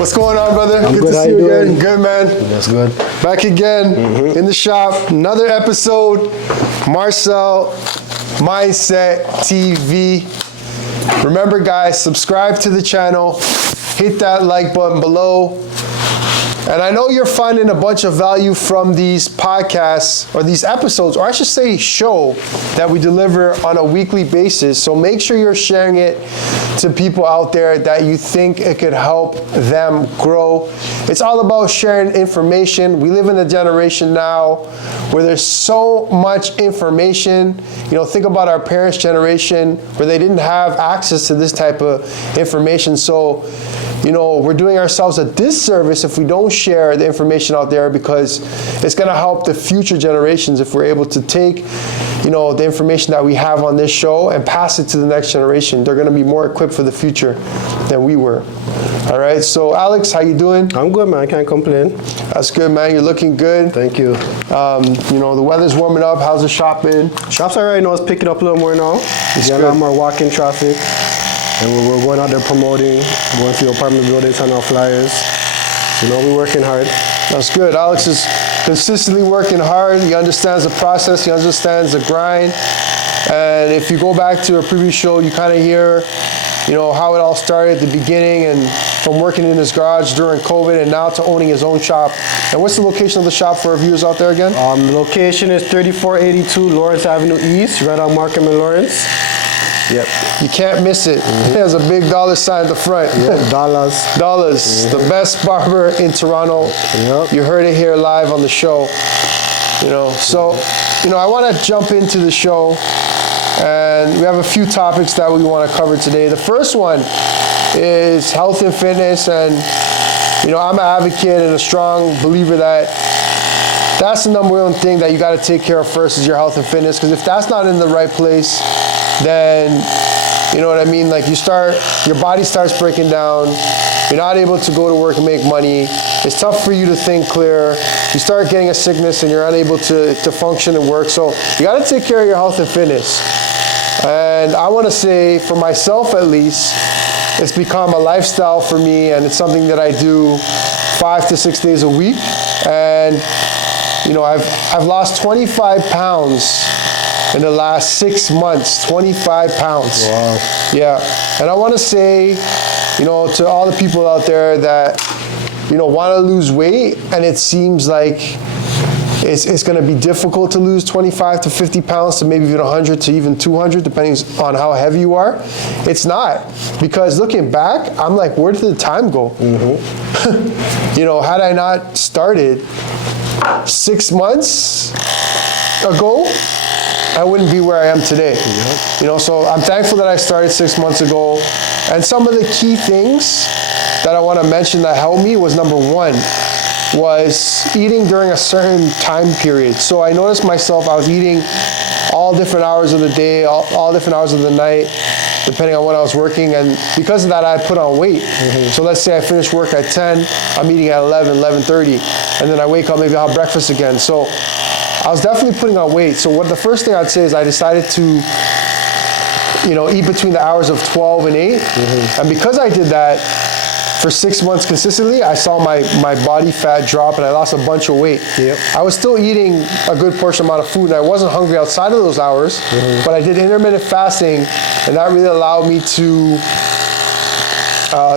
What's going on, brother? I'm good to how see you doing? again. Good, man. That's good. Back again in the shop. Another episode. Marcel, Mindset TV. Remember, guys, subscribe to the channel. Hit that like button below. And I know you're finding a bunch of value from these podcasts or these episodes, or I should say show that we deliver on a weekly basis. So make sure you're sharing it to people out there that you think it could help them grow. It's all about sharing information. We live in a generation now where there's so much information. You know, think about our parents' generation where they didn't have access to this type of information. So, you know, we're doing ourselves a disservice if we don't share the information out there, because it's going to help the future generations if we're able to take, you know, the information that we have on this show and pass it to the next generation. They're going to be more equipped for the future than we were. All right. So, Alex, how you doing? I'm good, man. I can't complain. That's good, man. You're looking good. Thank you. You know, the weather's warming up. How's the shop been? Shop's all right now. It's picking up a little more now. It's getting a lot more walk-in traffic. And we're going out there promoting, going to apartment buildings, handing out flyers. So, you know, we're working hard. That's good. Alex is consistently working hard. He understands the process. He understands the grind. And if you go back to a previous show, you kind of hear, you know, how it all started at the beginning, and from working in his garage during COVID and now to owning his own shop. And what's the location of the shop for our viewers out there again? The location is 3482 Lawrence Avenue East, right on Markham and Lawrence. Yep. You can't miss it. There's a big dollar sign at the front. Yep. Dollaz. Dollaz, the best barber in Toronto. Yep. You heard it here live on the show. You know, so, you know, I want to jump into the show, and we have a few topics that we want to cover today. The first one is health and fitness, and, you know, I'm an advocate and a strong believer that that's the number one thing that you got to take care of first is your health and fitness, because if that's not in the right place, then, you know what I mean? Like your body starts breaking down. You're not able to go to work and make money. It's tough for you to think clear. You start getting a sickness and you're unable to function and work. So you got to take care of your health and fitness. And I want to say, for myself at least, it's become a lifestyle for me, and it's something that I do 5 to 6 days a week. And, you know, I've lost 25 pounds in the last 6 months. 25 pounds. Wow. Yeah. And I want to say, you know, to all the people out there that, you know, want to lose weight, and it seems like it's going to be difficult to lose 25 to 50 pounds to maybe even 100 to even 200, depending on how heavy you are. It's not. Because looking back, I'm like, where did the time go? You know, had I not started 6 months ago, I wouldn't be where I am today. You know, so I'm thankful that I started 6 months ago. And some of the key things that I want to mention that helped me was, number one, was eating during a certain time period. So I noticed myself, I was eating all different hours of the day, all different hours of the night, depending on when I was working. And because of that, I put on weight. So let's say I finish work at 10, I'm eating at 11, 11:30, and then I wake up, maybe I'll have breakfast again. So I was definitely putting on weight. So the first thing I'd say is I decided to, you know, eat between the hours of 12 and 8. And because I did that for 6 months consistently, I saw my body fat drop and I lost a bunch of weight. Yep. I was still eating a good portion amount of food, and I wasn't hungry outside of those hours, but I did intermittent fasting, and that really allowed me to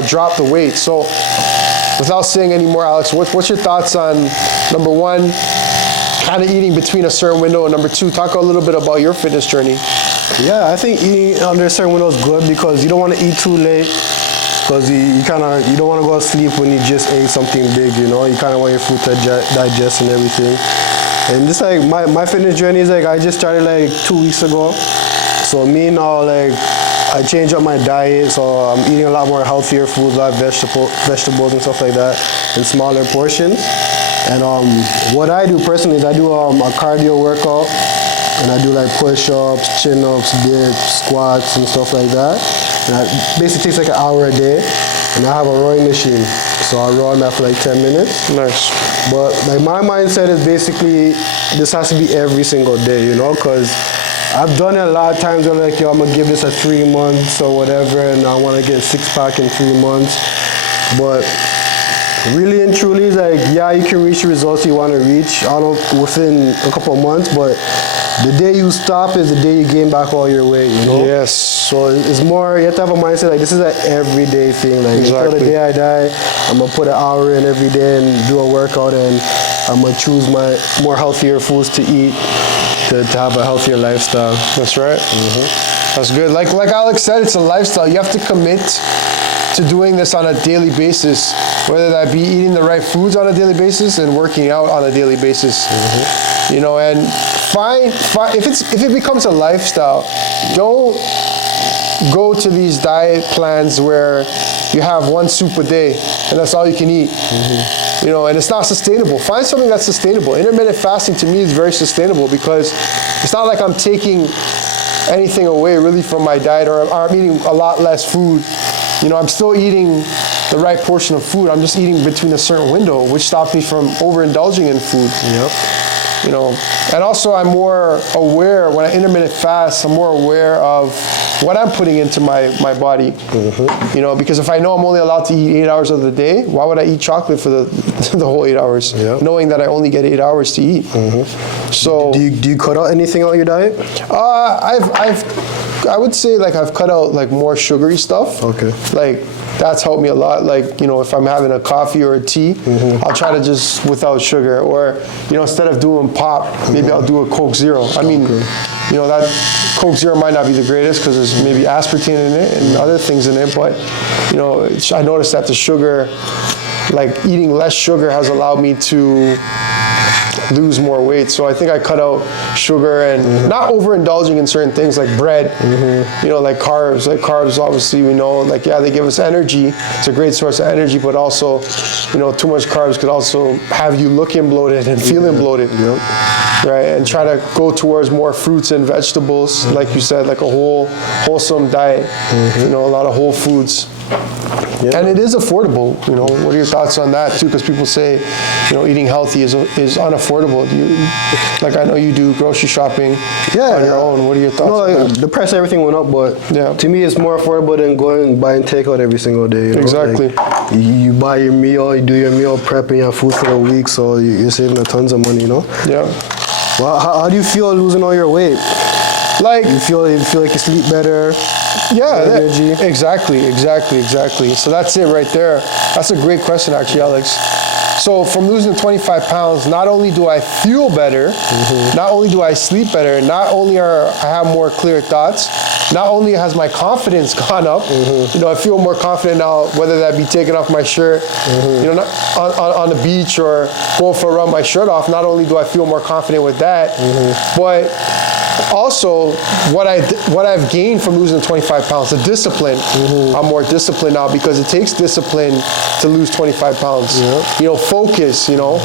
drop the weight. So without saying any more, Alex, what's your thoughts on, number one, kind of eating between a certain window, and number two, talk a little bit about your fitness journey? Yeah, I think eating under a certain window is good, because you don't want to eat too late, because you don't want to go to sleep when you just ate something big, you know. You kind of want your food to digest and everything. And just like my fitness journey is like, I just started like 2 weeks ago. So me now, like, I changed up my diet, so I'm eating a lot more healthier foods, like vegetables and stuff like that, in smaller portions. And what I do personally is I do a cardio workout, and I do like push-ups, chin-ups, dips, squats, and stuff like that. And it basically takes like an hour a day, and I have a rowing machine, so I row on that for like 10 minutes. Nice. But like my mindset is basically, this has to be every single day, you know, because I've done it a lot of times where like, yo, I'm gonna give this a 3 months or whatever, and I wanna get a 6-pack in 3 months. But Really and truly, like, yeah, you can reach the results you want to reach within a couple of months, but the day you stop is the day you gain back all your weight, you know? Yes. So it's more, you have to have a mindset, like, this is an everyday thing. Like, until the day I die, I'm going to put an hour in every day and do a workout, and I'm going to choose my more healthier foods to eat to have a healthier lifestyle. That's right. That's good. Like Alex said, it's a lifestyle. You have to commit to doing this on a daily basis, whether that be eating the right foods on a daily basis and working out on a daily basis. You know, and if it becomes a lifestyle, don't go to these diet plans where you have one soup a day and that's all you can eat. You know, and it's not sustainable. Find something that's sustainable. Intermittent fasting to me is very sustainable because it's not like I'm taking anything away really from my diet, or I'm eating a lot less food. You know, I'm still eating the right portion of food. I'm just eating between a certain window, which stops me from overindulging in food. Yep. You know, and also I'm more aware when I intermittent fast. I'm more aware of what I'm putting into my body. You know, because if I know I'm only allowed to eat 8 hours of the day, why would I eat chocolate for the whole 8 hours, knowing that I only get 8 hours to eat? So do you cut out anything out of your diet? I would say like I've cut out like more sugary stuff. Okay. Like that's helped me a lot. Like, you know, if I'm having a coffee or a tea, I'll try to just without sugar. Or, you know, instead of doing pop, maybe I'll do a Coke Zero. I mean, you know, that Coke Zero might not be the greatest because there's maybe aspartame in it and other things in it. But, you know, I noticed that the sugar, like eating less sugar has allowed me to lose more weight. So I think I cut out sugar and not overindulging in certain things like bread, you know, like carbs. Like carbs, obviously, we know, like, yeah, they give us energy. It's a great source of energy, but also, you know, too much carbs could also have you looking bloated and feeling bloated. Right, and try to go towards more fruits and vegetables, like you said, like a wholesome diet, you know, a lot of whole foods. And it is affordable, you know. What are your thoughts on that too? Because people say, you know, eating healthy is unaffordable. Like I know you do grocery shopping on your own. What are your thoughts on that? The price of everything went up, but to me it's more affordable than going and buying takeout every single day. You know? Exactly. Like, you buy your meal, you do your meal prep, and you have food for the week, so you're saving a tons of money, you know? Yeah. Well, how do you feel losing all your weight? Like you feel like you sleep better? Energy. Exactly. So that's it right there. That's a great question, actually, Alex. So from losing 25 pounds, not only do I feel better, not only do I sleep better, not only I have more clear thoughts, not only has my confidence gone up, you know, I feel more confident now, whether that be taking off my shirt, you know, on the beach or going for a run, my shirt off. Not only do I feel more confident with that, but also what I've gained from losing 25 pounds, the discipline. I'm more disciplined now because it takes discipline to lose 25 pounds. You know, focus, you know.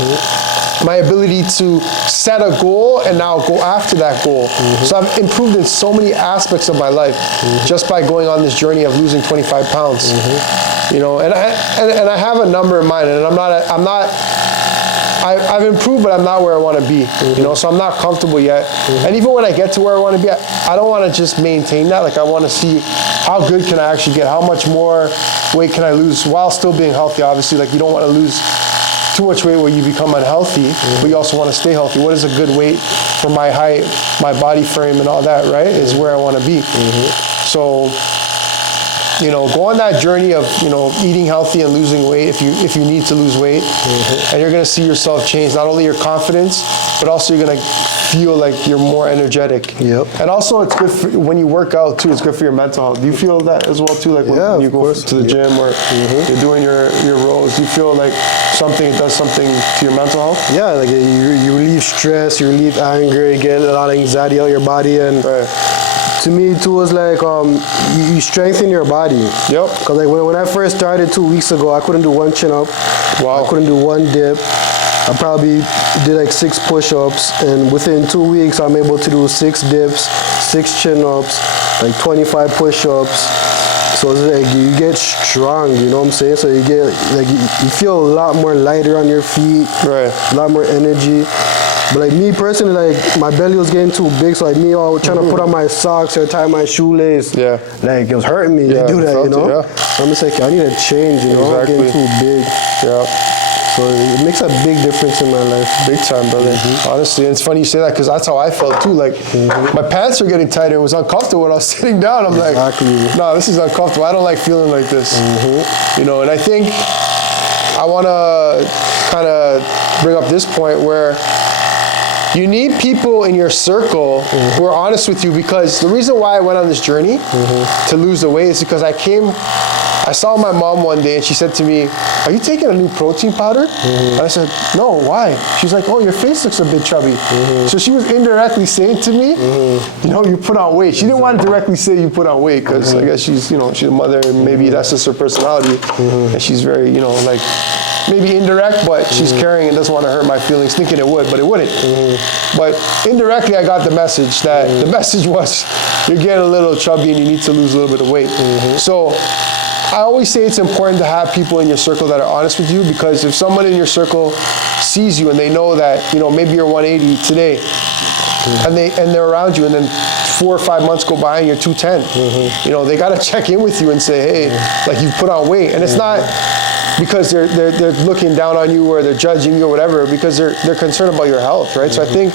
My ability to set a goal and now go after that goal. So I've improved in so many aspects of my life just by going on this journey of losing 25 pounds. You know, and I have a number in mind, and I've improved, but I'm not where I want to be. You know, so I'm not comfortable yet. And even when I get to where I want to be, I don't want to just maintain that. Like I want to see how good can I actually get, how much more weight can I lose while still being healthy. Obviously, like you don't want to lose too much weight where you become unhealthy, but you also want to stay healthy. What is a good weight for my height, my body frame, and all that, right? Is where I want to be. So, you know, go on that journey of, you know, eating healthy and losing weight if you need to lose weight. And you're going to see yourself change, not only your confidence, but also you're going to feel like you're more energetic. And also it's good for, when you work out too, it's good for your mental health. Do you feel that as well too? Like when you go to the gym or you're doing your rows, do you feel like it does something to your mental health? Yeah, like you relieve stress, you relieve anger, you get a lot of anxiety out of your body, and to me too, it's like you strengthen your body. Because like when I first started 2 weeks ago, I couldn't do one chin up. I couldn't do one dip. I probably did like 6 push-ups, and within 2 weeks, I'm able to do 6 dips, 6 chin-ups, like 25 push-ups. So it's like you get strong, you know what I'm saying? So you get like you feel a lot more lighter on your feet, a lot more energy. But like me personally, like my belly was getting too big, so like me all trying to put on my socks or tie my shoelace, like it was hurting me to do that, you know. I'm just like, I need a change, you know. I'm getting too big. So it makes a big difference in my life. Big time, brother. Honestly, and it's funny you say that because that's how I felt too. Like my pants were getting tighter. It was uncomfortable when I was sitting down. I'm like, no, this is uncomfortable. I don't like feeling like this. You know, and I think I want to kind of bring up this point where you need people in your circle who are honest with you, because the reason why I went on this journey to lose the weight is because I saw my mom one day and she said to me, "Are you taking a new protein powder?" And I said, "No, why?" She's like, "Oh, your face looks a bit chubby." So she was indirectly saying to me, you know, you put on weight. She didn't want to directly say you put on weight because I guess she's, you know, she's a mother and maybe that's just her personality. And she's very, you know, like maybe indirect, but she's caring and doesn't want to hurt my feelings, thinking it would, but it wouldn't. But indirectly, I got the message that the message was, you're getting a little chubby and you need to lose a little bit of weight. So I always say it's important to have people in your circle that are honest with you, because if someone in your circle sees you and they know that, you know, maybe you're 180 today, and they're around you, and then 4 or 5 months go by and you're 210, you know, they got to check in with you and say, hey, like you've put on weight. And it's not because they're looking down on you or they're judging you or whatever, because they're concerned about your health, right? So I think,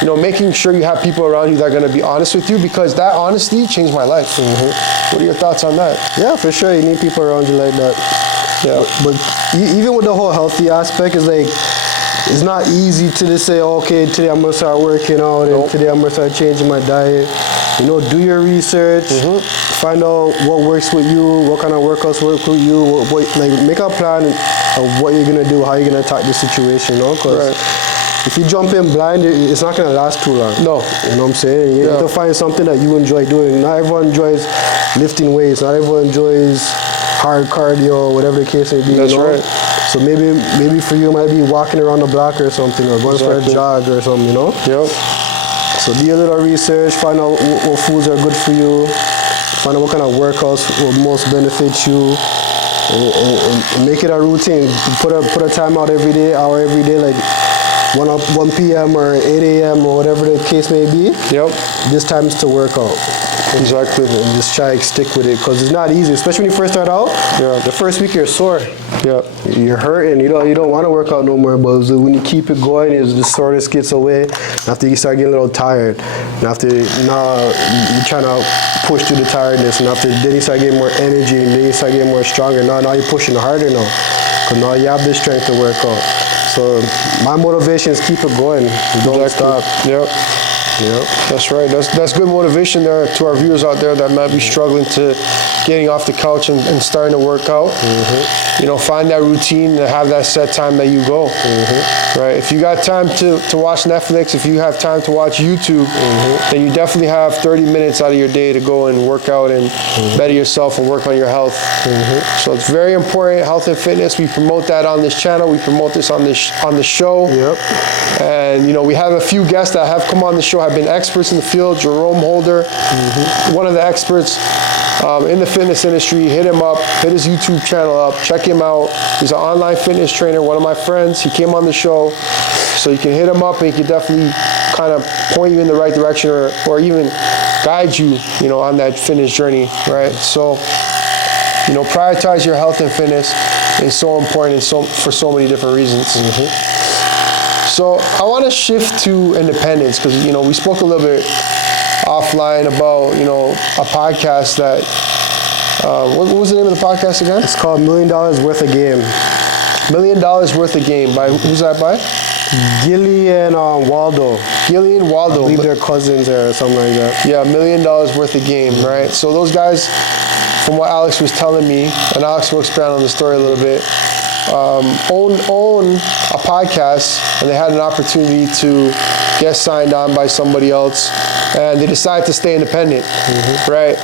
you know, making sure you have people around you that are going to be honest with you, because that honesty changed my life. What are your thoughts on that? Yeah, for sure. You need people around you like that. Yeah. But even with the whole healthy aspect, is like, it's not easy to just say, okay, today I'm going to start working out and today I'm going to start changing my diet. You know, do your research, find out what works with you, what kind of workouts work with you, like make a plan of what you're going to do, how you're going to attack the situation, you know, because if you jump in blind, it's not going to last too long. No. You know what I'm saying? You have to find something that you enjoy doing. Not everyone enjoys lifting weights, not everyone enjoys hard cardio, whatever the case may be. That's right. So maybe for you it might be walking around the block or something, or going for a jog or something, you know? So do a little research, find out what foods are good for you, find out what kind of workouts will most benefit you, and make it a routine. Put a time out every day, hour every day, like 1 p.m. or 8 a.m. or whatever the case may be. This time is to work out. Exactly. And just try to stick with it, because it's not easy, especially when you first start out. The first week you're sore. You're hurting. You don't want to work out no more. But when you keep it going, the soreness gets away. After you start getting a little tired, and after now you're trying to push through the tiredness, and then you start getting more energy, and then you start getting more stronger. Now you're pushing harder now, because now you have the strength to work out. So my motivation is keep it going. Don't stop. That's right. That's good motivation there to our viewers out there that might be struggling to getting off the couch and starting to work out. You know, find that routine and have that set time that you go. Right. If you got time to watch Netflix, if you have time to watch YouTube, then you definitely have 30 minutes out of your day to go and work out and better yourself and work on your health. So it's very important. Health and fitness. We promote that on this channel. We promote this on the show. And you know, we have a few guests that have come on the show, have been experts in the field. Jerome Holder, one of the experts in the fitness industry. Hit him up, hit his YouTube channel up, check him out. He's an online fitness trainer, one of my friends. He came on the show, so you can hit him up and he can definitely kind of point you in the right direction, or even guide you, you know, on that fitness journey, right? So, you know, prioritize your health and fitness is so important and for so many different reasons. So I want to shift to independence, because, you know, we spoke a little bit offline about, you know, a podcast that, what was the name of the podcast again? It's called $1 Million Worth of Game. $1 Million Worth of Game. By who's that by? Gilly and Waldo. Gilly and Waldo. I believe they're cousins or something like that. Yeah, $1 Million Worth of Game, right? So those guys, from what Alex was telling me, and Alex will expand on the story a little bit, own a podcast, and they had an opportunity to get signed on by somebody else, and they decided to stay independent, right?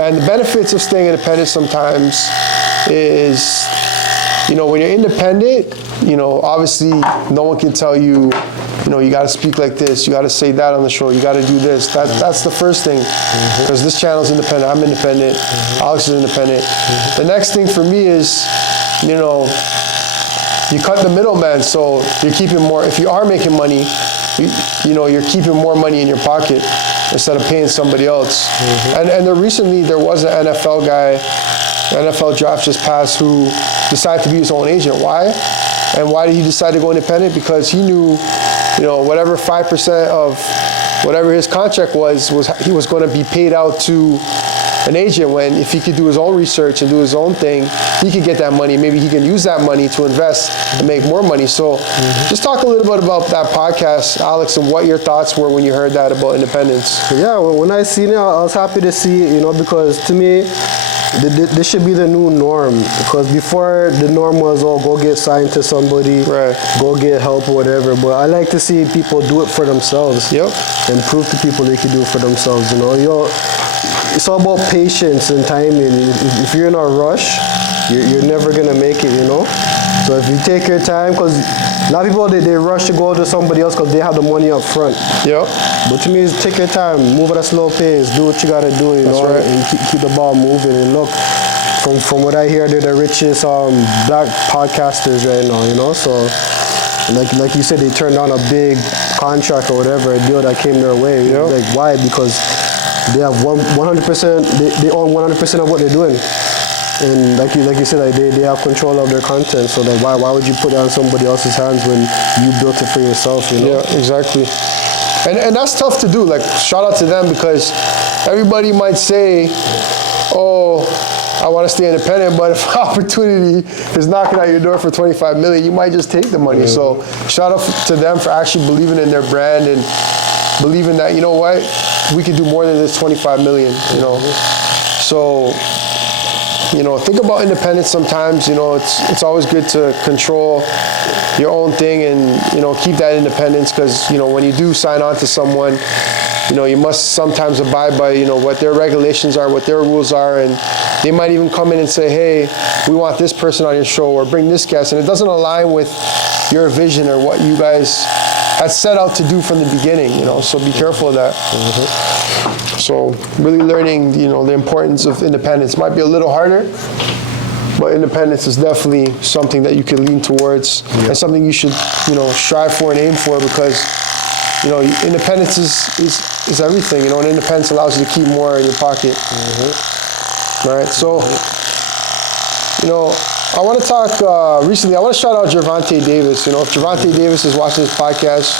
And the benefits of staying independent sometimes is, you know, when you're independent, you know, obviously no one can tell you, you know, you got to speak like this, you got to say that on the show, you got to do this. That's the first thing, because this channel's independent, I'm independent, Alex is independent. The next thing for me is, you know, you cut the middleman, so you're keeping more. If you are making money, you're keeping more money in your pocket instead of paying somebody else. And recently there was an NFL guy, NFL draft just passed, who decided to be his own agent. Why? And why did he decide to go independent? Because he knew, whatever 5% of whatever his contract was he was going to be paid out to an agent, when if he could do his own research and do his own thing, he could get that money. Maybe he can use that money to invest and make more money. So just talk a little bit about that podcast, Alex, and what your thoughts were when you heard that about independence. Yeah, well, when I seen it, I was happy to see it, because to me, this should be the new norm. Because before, the norm was, go get signed to somebody, right, go get help or whatever. But I like to see people do it for themselves. Yep. And prove to people they can do it for themselves. It's all about patience and timing. If you're in a rush, you're never gonna make it, So if you take your time, because a lot of people, they rush to go to somebody else because they have the money up front. Yep. But to me, it's take your time, move at a slow pace, do what you gotta do, That's right. and keep the ball moving. And look, from what I hear, they're the richest black podcasters right now, So like you said, they turned down a big contract or whatever, a deal that came their way. Yep. Like, why? Because they have 100%. They own 100% of what they're doing, and like you said, they have control of their content. So why would you put that in somebody else's hands when you built it for yourself? Yeah, exactly. And that's tough to do. Like, shout out to them, because everybody might say, "Oh, I want to stay independent," but if opportunity is knocking at your door for $25 million, you might just take the money. So shout out to them for actually believing in their brand and believing that, we could do more than this $25 million, So, think about independence sometimes. It's always good to control your own thing and, keep that independence, because, when you do sign on to someone, you must sometimes abide by, what their regulations are, what their rules are, and they might even come in and say, "Hey, we want this person on your show," or "Bring this guest," and it doesn't align with your vision or what you guys had set out to do from the beginning, so be careful of that. So really learning, the importance of independence. Might be a little harder, but independence is definitely something that you can lean towards, and something you should, strive for and aim for, because independence is everything, and independence allows you to keep more in your pocket. All right, so, I want to talk, recently, I want to shout out Gervonta Davis. If Gervonta Davis is watching this podcast,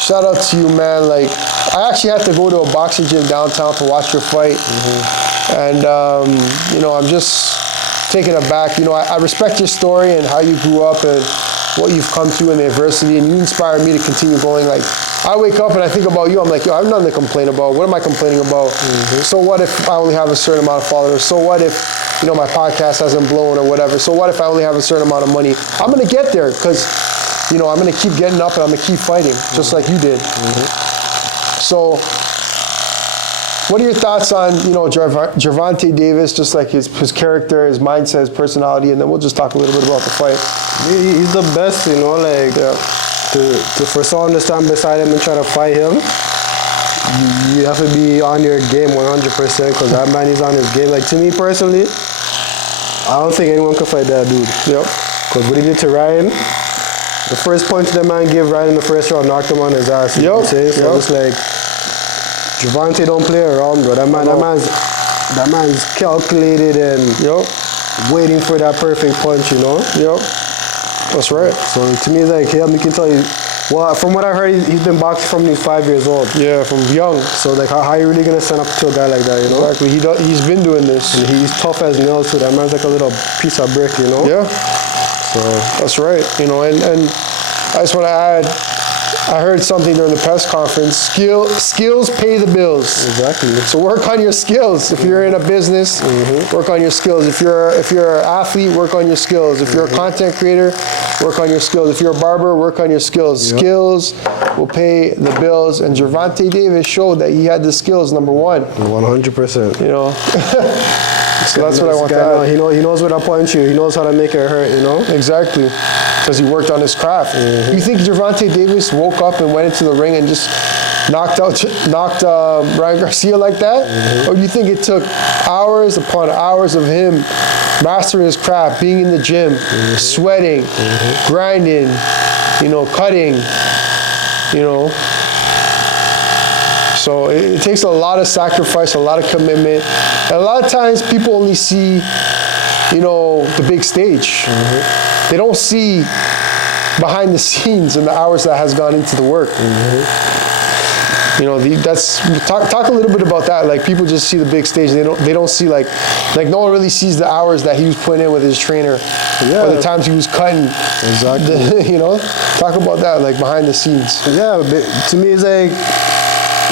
shout out to you, man. Like, I actually had to go to a boxing gym downtown to watch your fight, and, I'm just taken aback. I respect your story and how you grew up and what you've come through in the adversity, and you inspire me to continue going. Like, I wake up and I think about you, I'm like, I have nothing to complain about. What am I complaining about? So what if I only have a certain amount of followers? So what if, my podcast hasn't blown or whatever? So what if I only have a certain amount of money? I'm going to get there, because, I'm going to keep getting up and I'm going to keep fighting, just like you did. So what are your thoughts on, Gervonta Davis, just like his character, his mindset, his personality, and then we'll just talk a little bit about the fight. He's the best, for someone to stand beside him and try to fight him, you have to be on your game 100%, because that man is on his game. Like, to me personally, I don't think anyone can fight that dude. Yep. Because what he did to Ryan, the first punch that man gave Ryan in the first round knocked him on his ass. You know what I'm saying? So it's like, Gervonta don't play around, bro. That man's calculated and waiting for that perfect punch, Yep. That's right. So to me, it's like, he can tell you. Well, from what I heard, he's been boxing from he's 5 years old. Yeah, from young. So like, how are you really gonna stand up to a guy like that? Exactly. He's been doing this. And he's tough as nails too. That man's like a little piece of brick, Yeah. So that's right. And I just want to add, I heard something during the press conference. Skills pay the bills. Exactly. So work on your skills. If you're in a business, work on your skills. If you're an athlete, work on your skills. If you're a content creator, work on your skills. If you're a barber, work on your skills. Yep. Skills will pay the bills. And Gervonta Davis showed that he had the skills, number one. 100%. So that's what I want to add. He knows where to punch you. He knows how to make it hurt, you know? Exactly. Because he worked on his craft. You think Gervonta Davis woke up and went into the ring and just knocked Ryan Garcia like that? Or do you think it took hours upon hours of him mastering his craft, being in the gym, sweating, grinding, cutting, So it takes a lot of sacrifice, a lot of commitment. And a lot of times people only see, the big stage. They don't see behind the scenes and the hours that has gone into the work. Talk a little bit about that. Like, people just see the big stage. They don't see like no one really sees the hours that he was putting in with his trainer, or the times he was cutting. Exactly. Talk about that, like behind the scenes. Yeah, but to me it's like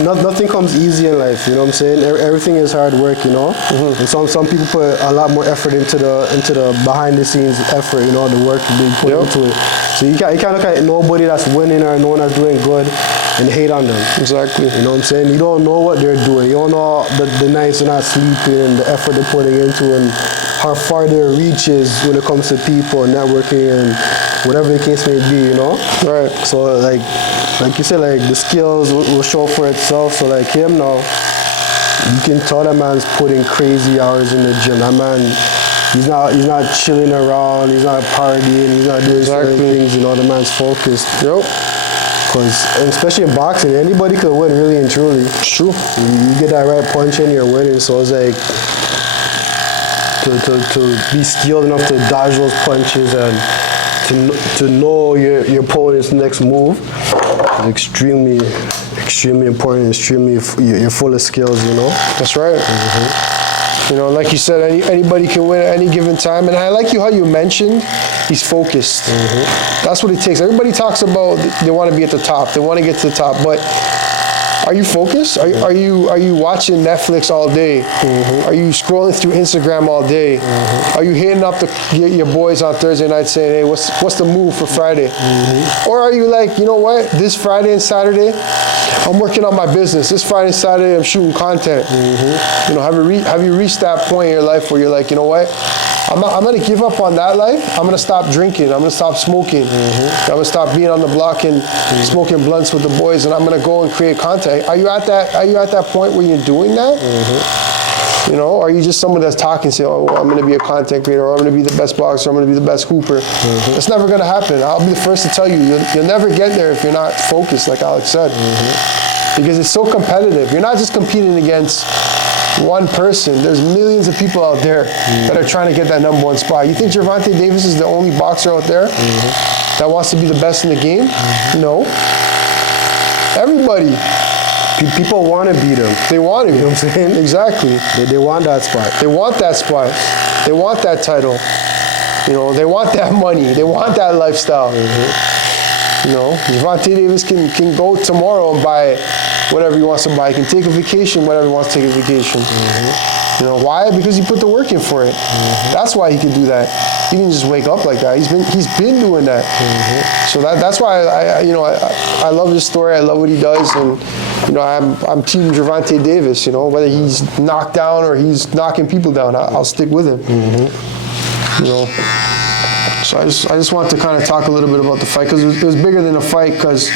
nothing comes easy in life. You know what I'm saying? Everything is hard work. And some people put a lot more effort into the behind the scenes effort. The work they put into it. So you can't look at nobody that's winning or no one that's doing good and hate on them. Exactly. You know what I'm saying? You don't know what they're doing. You don't know the nights they're not sleeping and the effort they're putting into and how far their reach is when it comes to people and networking and whatever the case may be, Right. So like you said, like the skills will show for itself. So like him now, you can tell that man's putting crazy hours in the gym. That man, he's not chilling around, he's not partying, he's not doing certain things, the man's focused. Yep. Because especially in boxing, anybody could win, really and truly. It's true. You get that right punch in, you're winning. So it's like to be skilled enough to dodge those punches and to know your opponent's next move is extremely important. You're full of skills. That's right. Like you said, anybody can win at any given time. And I like how you mentioned he's focused. That's what it takes. Everybody talks about they want to be at the top. They want to get to the top. But are you focused? Are you watching Netflix all day? Are you scrolling through Instagram all day? Are you hitting up your boys on Thursday night saying, hey, what's the move for Friday? Or are you like, you know what? This Friday and Saturday, I'm working on my business. This Friday and Saturday, I'm shooting content. Have you reached that point in your life where you're like, you know what? I'm going to give up on that life. I'm going to stop drinking. I'm going to stop smoking. I'm going to stop being on the block and smoking blunts with the boys, and I'm going to go and create content. Are you at that point where you're doing that? Are you just someone that's talking, saying, oh, well, I'm going to be a content creator, or I'm going to be the best boxer, I'm going to be the best hooper? It's never going to happen. I'll be the first to tell you, you'll never get there if you're not focused, like Alex said. Because it's so competitive. You're not just competing against one person. There's millions of people out there that are trying to get that number one spot. You think Gervonta Davis is the only boxer out there that wants to be the best in the game? No. Everybody. People want to beat him. They want to. You know what I'm saying? Exactly. They want that spot. They want that spot. They want that title. They want that money. They want that lifestyle. Gervonta Davis can go tomorrow and buy whatever he wants to buy. He can take a vacation whenever he wants to take a vacation. Why? Because he put the work in for it. That's why he can do that. He didn't just wake up like that. He's been doing that. So that's why I love his story. I love what he does, and I'm team Gervonta Davis. Whether he's knocked down or he's knocking people down, I'll stick with him. So I just want to kind of talk a little bit about the fight, because it was bigger than a fight. Because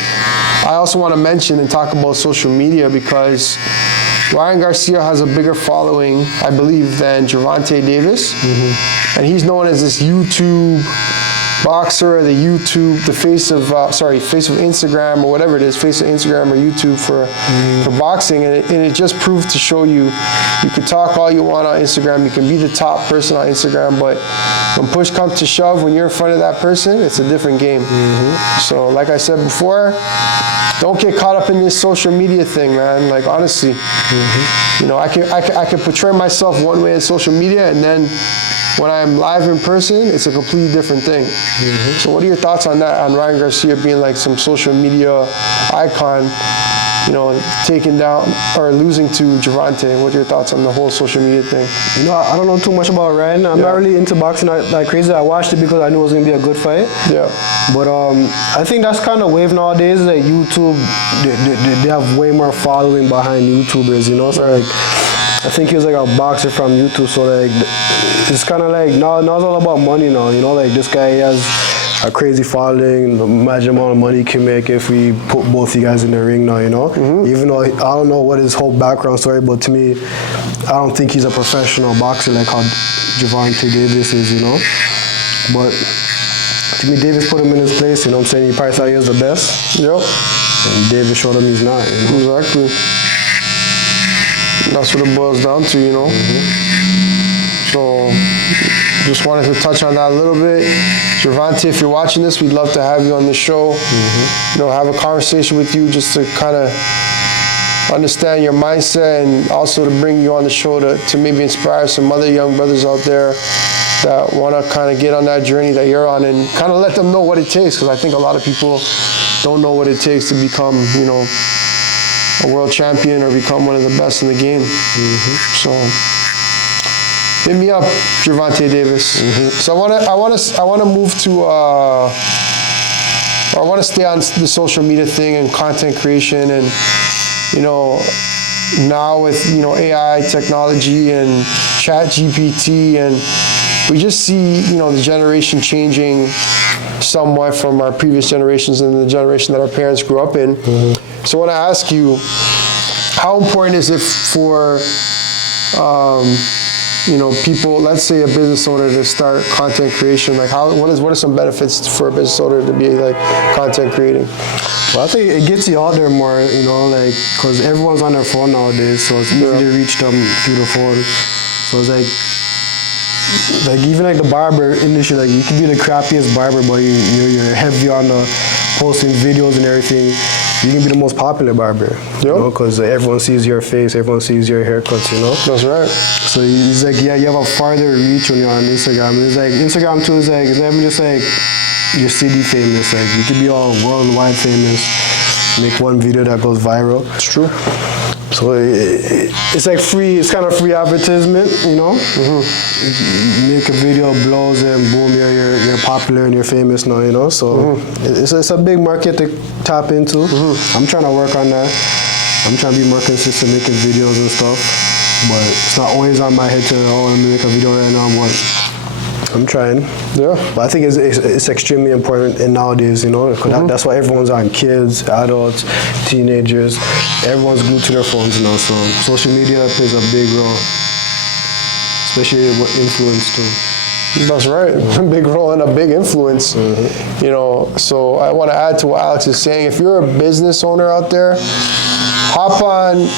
I also want to mention and talk about social media, because Ryan Garcia has a bigger following, I believe, than Gervonta Davis, and he's known as this YouTube boxer, the face of Instagram, or whatever it is, face of Instagram or YouTube for boxing, and it just proved to show you can talk all you want on Instagram, you can be the top person on Instagram, but when push comes to shove, when you're in front of that person, it's a different game. So like I said before, don't get caught up in this social media thing, man. Like, honestly, I can portray myself one way in social media, and then when I'm live in person, it's a completely different thing. So what are your thoughts on that, on Ryan Garcia being like some social media icon, taking down or losing to Gervonta? What are your thoughts on the whole social media thing? I don't know too much about Ryan. I'm not really into boxing like crazy. I watched it because I knew it was going to be a good fight. Yeah. But I think that's kind of wave nowadays. Like YouTube, they have way more following behind YouTubers, So like, I think he was like a boxer from YouTube, so like it's kind of like now it's all about money now. You know, like this guy he has a crazy following. Imagine the amount of money he can make if we put both you guys in the ring now. You know, even though I don't know what his whole background story, but to me, I don't think he's a professional boxer like how Gervonta Davis is. You know, but to me, Davis put him in his place. You know what I'm saying? He probably thought he was the best. Yep. And Davis showed him he's not. You know? Exactly. That's what it boils down to, you know. So, just wanted to touch on that a little bit. Gervonta, if you're watching this, we'd love to have you on the show. You know, have a conversation with you just to kind of understand your mindset and also to bring you on the show to maybe inspire some other young brothers out there that want to kind of get on that journey that you're on and kind of let them know what it takes, because I think a lot of people don't know what it takes to become, you know, a world champion or become one of the best in the game. So hit me up, Gervonta Davis. So I want to move to I want to stay on the social media thing and content creation, and you know, now with, you know, AI technology and Chat GPT, and we just see, you know, the generation changing somewhat from our previous generations and the generation that our parents grew up in. So I want to ask you, how important is it for you know, people, let's say a business owner, to start content creation? Like, what are some benefits for a business owner to be like content creating? Well, I think it gets you out there more, you know, like, because everyone's on their phone nowadays, so it's easy to reach them through the phone. So it's like even like the barber industry, like you can be the crappiest barber, but you're heavy on the posting videos and everything. You can be the most popular barber, you know, because everyone sees your face, everyone sees your haircuts, you know. That's right. So it's like, yeah, you have a farther reach when you're on Instagram. And it's like Instagram too is like, it's never just like your city famous. Like you could be all worldwide famous, make one video that goes viral. It's true. So it's like free, it's kind of free advertisement, you know? You make a video, blows, and boom, you're popular and you're famous now, you know? So it's a big market to tap into. I'm trying to work on that. I'm trying to be more consistent making videos and stuff. But it's not always on my head to, let me make a video right now, but I'm trying. Yeah. But I think it's extremely important in nowadays, you know, because that's why everyone's on, kids, adults, teenagers. Everyone's glued to their phones now, so social media plays a big role, especially with influence too. That's right. A big role and a big influence. You know, so I want to add to what Alex is saying. If you're a business owner out there, hop on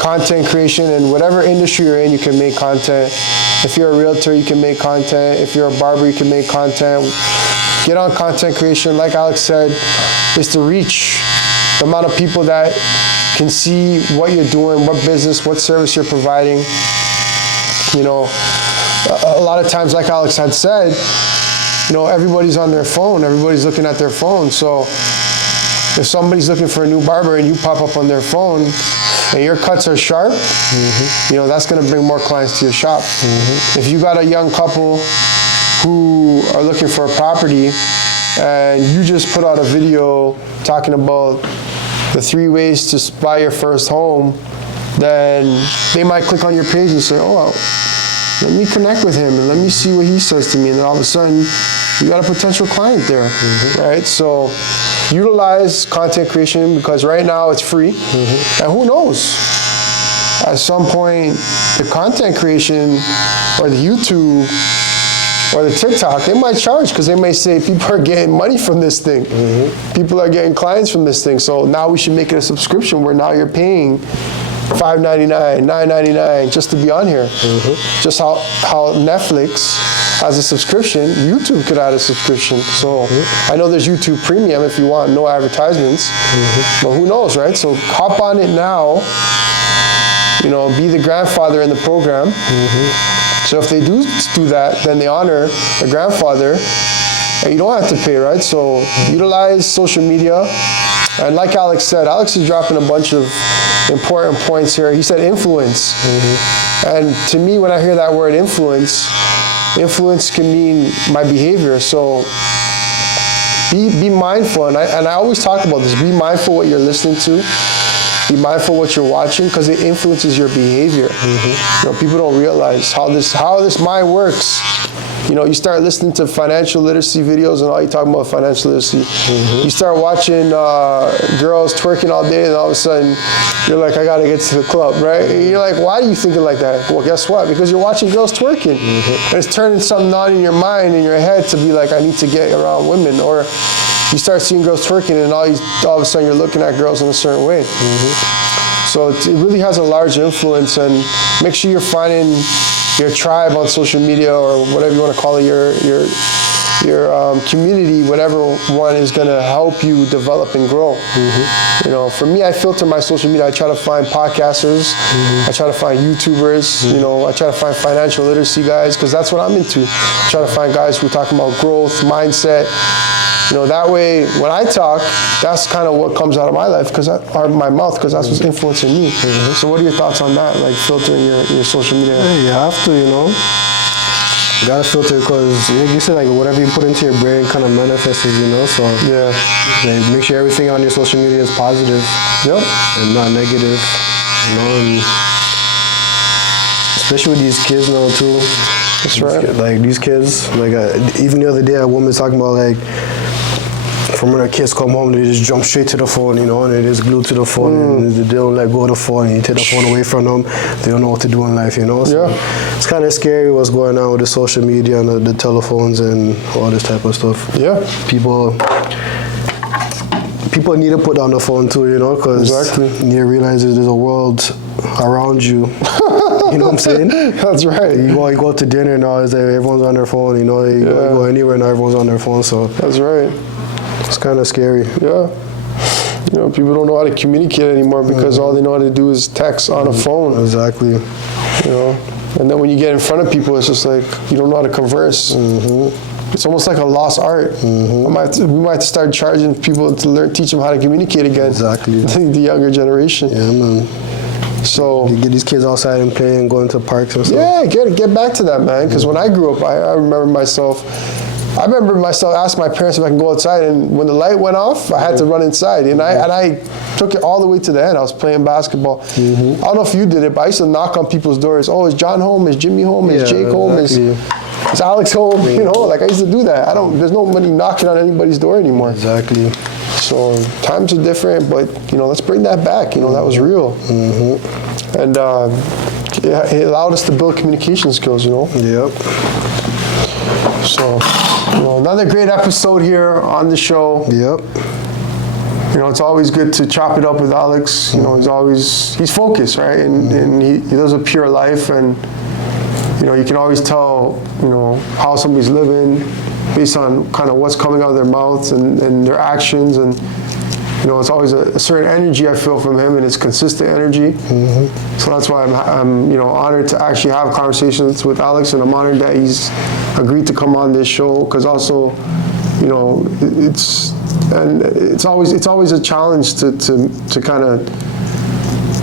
content creation, and whatever industry you're in, you can make content. If you're a realtor, you can make content. If you're a barber, you can make content. Get on content creation. Like Alex said, is to reach the amount of people that can see what you're doing, what business, what service you're providing. You know, a lot of times, like Alex had said, you know, everybody's on their phone. Everybody's looking at their phone. So if somebody's looking for a new barber and you pop up on their phone and your cuts are sharp, you know, that's going to bring more clients to your shop. If you got a young couple who are looking for a property and you just put out a video talking about the 3 ways to buy your first home, then they might click on your page and say, oh, let me connect with him and let me see what he says to me. And then all of a sudden, you got a potential client there, right? So utilize content creation, because right now it's free. And who knows? At some point, the content creation or the YouTube or the TikTok, they might charge, because they may say people are getting money from this thing. People are getting clients from this thing. So now we should make it a subscription where now you're paying $5.99, $9.99 just to be on here. Just how Netflix has a subscription, YouTube could add a subscription. So I know there's YouTube Premium if you want no advertisements, but who knows, right? So hop on it now, you know, be the grandfather in the program. So if they do that, then they honor the grandfather, and you don't have to pay, right? So utilize social media. And like Alex said, Alex is dropping a bunch of important points here. He said influence. And to me, when I hear that word influence can mean my behavior. So be mindful. And I always talk about this. Be mindful what you're listening to. be mindful what you're watching because it influences your behavior. You know, people don't realize how this mind works. You know, you start listening to financial literacy videos and all you talking about financial literacy. You start watching girls twerking all day and all of a sudden you're like, I gotta get to the club, right? And you're like, why are you thinking like that? Well, guess what? Because you're watching girls twerking. And it's turning something on in your mind, in your head to be like, I need to get around women. Or you start seeing girls twerking and all of a sudden you're looking at girls in a certain way. So it really has a large influence, and make sure you're finding your tribe on social media or whatever you want to call it, your community, whatever one is going to help you develop and grow. You know, for me, I filter my social media. I try to find podcasters. I try to find YouTubers. You know, I try to find financial literacy guys because that's what I'm into. I try to find guys who are talking about growth, mindset. You know, that way, when I talk, that's kind of what comes out of my life, or my mouth, because that's what's influencing me. So what are your thoughts on that, like filtering your social media? Yeah, you have to, you know. You gotta filter because, like you said, like whatever you put into your brain kind of manifests, you know. So yeah, like, make sure everything on your social media is positive. Yep. And not negative, you know. And especially with these kids now too. That's right. Like these kids, like even the other day, a woman was talking about like, from when our kids come home, they just jump straight to the phone, you know, and they just glued to the phone, and they don't let go of the phone, and you take the phone away from them, they don't know what to do in life, you know. So it's kind of scary what's going on with the social media and the telephones and all this type of stuff. Yeah. People need to put down the phone too, you know, because you need to realize that there's a world around you. You know what I'm saying? That's right. You go out to dinner now, it's like everyone's on their phone, you know, you go anywhere now, everyone's on their phone, so. That's right. It's kind of scary. Yeah. You know, people don't know how to communicate anymore because all they know how to do is text on a phone. Exactly. You know, and then when you get in front of people, it's just like you don't know how to converse. It's almost like a lost art. We might have to start charging people to teach them how to communicate again. Exactly. The younger generation. Yeah, man. So you get these kids outside and play and go into parks and stuff. Yeah, get back to that, man. Because when I grew up, I remember myself asking my parents if I can go outside, and when the light went off, I had to run inside, and I took it all the way to the end. I was playing basketball. I don't know if you did it, but I used to knock on people's doors. Oh, is John home? Is Jimmy home? Is Jake home? Is Alex home? You know, like I used to do that. There's nobody knocking on anybody's door anymore. Exactly. So times are different, but you know, let's bring that back. You know, that was real, and it allowed us to build communication skills. You know. Yep. So, you know, another great episode here on the show. Yep. You know, it's always good to chop it up with Alex. You know, he's focused, right? And he lives a pure life, and you know, you can always tell, you know, how somebody's living based on kind of what's coming out of their mouths and their actions, and you know, it's always a certain energy I feel from him, and it's consistent energy. So that's why I'm you know, honored to actually have conversations with Alex, and I'm honored that he's agreed to come on this show, because also, you know, it's always a challenge to kind of,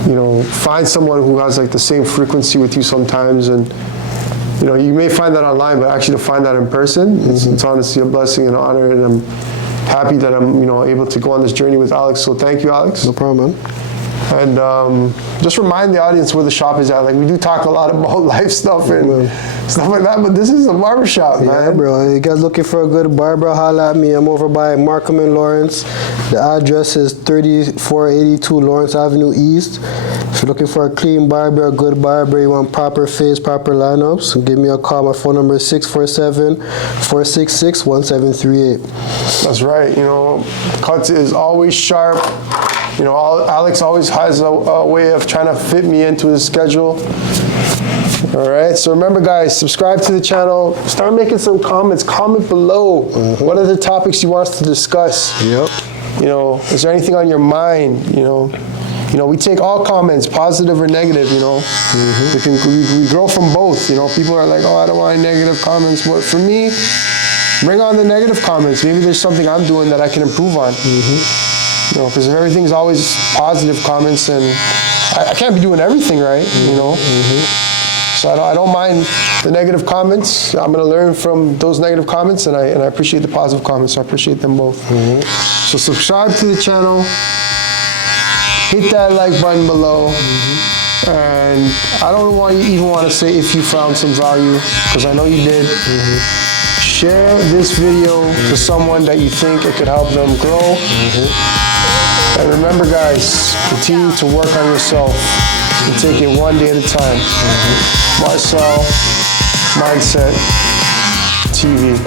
you know, find someone who has like the same frequency with you sometimes, and you know, you may find that online, but actually to find that in person, it's honestly a blessing and an honor, and I'm happy that I'm, you know, able to go on this journey with Alex. So thank you, Alex. No problem, man. And just remind the audience where the shop is at. Like, we do talk a lot about life stuff and stuff like that, but this is a barbershop, man. Yeah, bro. You guys looking for a good barber, holla at me. I'm over by Markham and Lawrence. The address is 3482 Lawrence Avenue East. If you're looking for a clean barber, a good barber, you want proper face, proper lineups, give me a call. My phone number is 647-466-1738. That's right. You know, Cuts is always sharp. You know, Alex always has a way of trying to fit me into his schedule. All right, so remember, guys, subscribe to the channel. Start making some comments. Comment below. What are the topics you want us to discuss? Yep. You know, is there anything on your mind? You know, we take all comments, positive or negative. You know, we grow from both. You know, people are like, oh, I don't want any negative comments. But for me, bring on the negative comments. Maybe there's something I'm doing that I can improve on. You know, because if everything's always positive comments, and I can't be doing everything right, you know. So I don't mind the negative comments. I'm going to learn from those negative comments, and I appreciate the positive comments. So I appreciate them both. So subscribe to the channel. hit that like button below. And I don't even want to say if you found some value, because I know you did. Share this video to someone that you think it could help them grow. And remember, guys, continue to work on yourself and take it one day at a time. Marcel, Mindset TV.